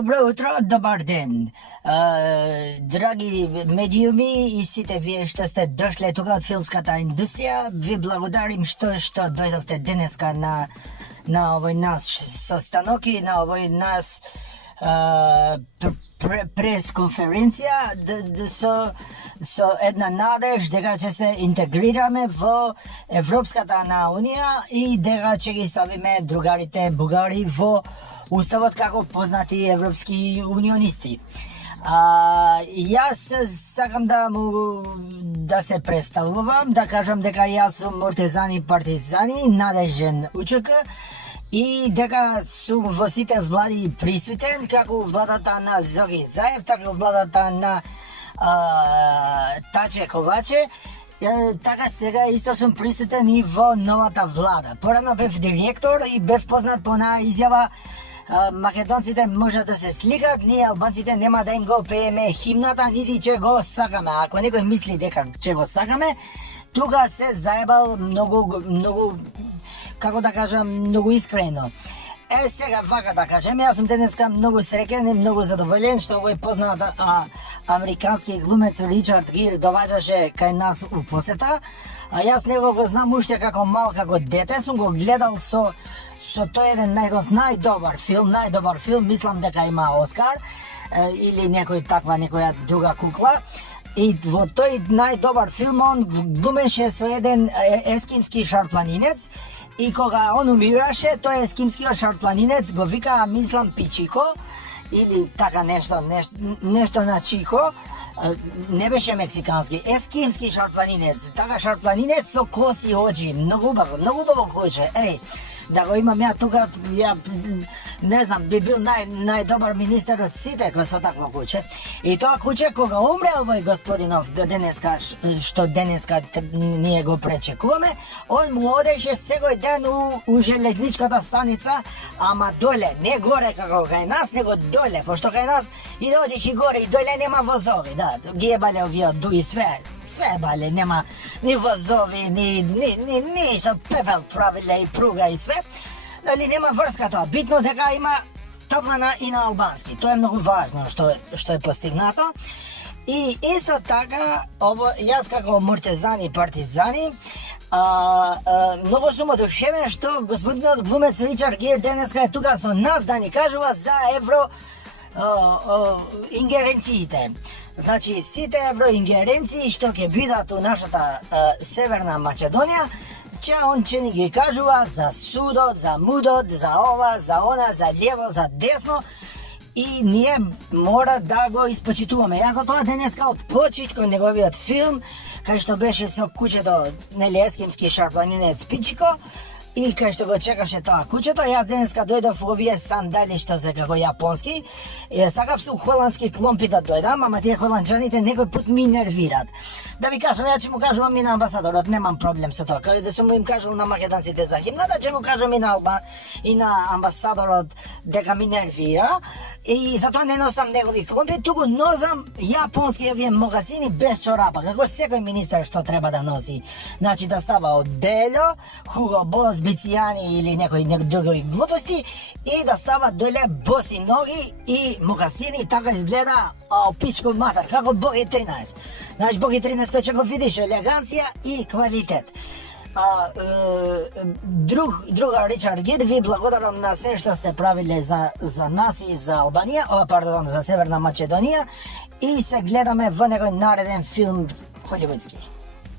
Добро утро, добар ден. Драги медиуми и сите вие што сте дошле тука од филмската индустрија, ви благодарим што дојдовте денеска на овој наш состанок и на овој наш пресконференција со една надеж дека ќе се интегрираме во Европската унија и дека ќе ги ставиме другарите бугари во Уставот како познати европски унионисти. Јас сакам да се представувам, да кажам дека јас сум Муртезани Партизани, надежен УЧК, и дека сум во сите влади присутен, како владата на Зоги Заев, така владата на Таче Коваче. Така сега исто сум присутен и во новата влада. Порано бев директор и бев познат по една изјава: македонците можат да се сликат, ние албанците нема да им го пееме химната, нити ќе го сакаме. Ако некој мисли дека ќе го сакаме, тука се заебал многу, како да кажам, многу искрено. Сега вака да кажем, јас сум денеска многу среќен и многу задоволен што овој познат американски глумец Ричард Гир доваѓаше кај нас у посета. Јас него го знам уште како мал, како дете, сум го гледал со тој еден негов најдобар филм, мислам дека има Оскар или некоја друга кукла. И во тој најдобар филм он глумеше со еден ескимски шарпланинец. И кога он умираше, тој ескимскиот шарпланинец го вика, мислам, Пичико, или така нешто на Чихо, не беше мексикански, ескимски шарпланинец, така шарпланинец со коси очи, многу убаво куче. Да го имам ја тука, не знам, би бил најдобар министер од сите кој со такво куче. И тоа куче кога умре овој господинов што денеска ние го пречекуваме, он му одеше секој ден у железничката станица, ама доле, не горе како кај нас, него доле, пошто кај нас и да одиш и горе и доле нема возови, да, ги ебале овие дуи све бале, нема ни возови, ни што пепел правиле и пруга и све. Дали нема врска тоа. Битно дека има топлана и на албански. Тоа е многу важно што е постигнато. И исто така, јас како Муртезани Партизани, многу сум одушевен што господинот глумец Ричард Гир денеска е тука со нас да ни кажува за ингеренциите. Значи, сите евроингеренции што ќе бидат у нашата Северна Македонија, он ќе ни ги кажува за судот, за мудот, за ова, за она, за лево, за десно, и ние мора да го испочитуваме. Јас за тоа денеска од почит кон неговиот филм, кај што беше со кучето, нели, ескимски шарпланинец Пичико, и кај што го чекаше тоа кучето, јас денеска дојдов во овие сандали што се како јапонски. Сакав су холандски кломпи да дојдам, ама тие холанджаните некој пат ми нервират. Да ви кажам, ја ќе му кажувам и на амбасадорот, немам проблем со тоа. Каде да сум им кажал на македонците за химната, ќе му кажам и на амбасадорот дека ми нервира. И затоа не носам негови кломпи, туку носам јапонски овие могасини без чорапа, како секој министер што треба да носи. Значи да става од Дело, Хуго Бос, Бицијани или некои други глупости, и да става доле боси ноги и могасини, така изгледа пичко матар, како Боги 13. Знаеш, Боги 13 кој ќе го видиш, елеганција и квалитет. Друга Ричард Гир, ви благодарам на се што сте правиле за нас и за Албанија, за Северна Македонија, и се гледаме во некој нареден филм холивудски.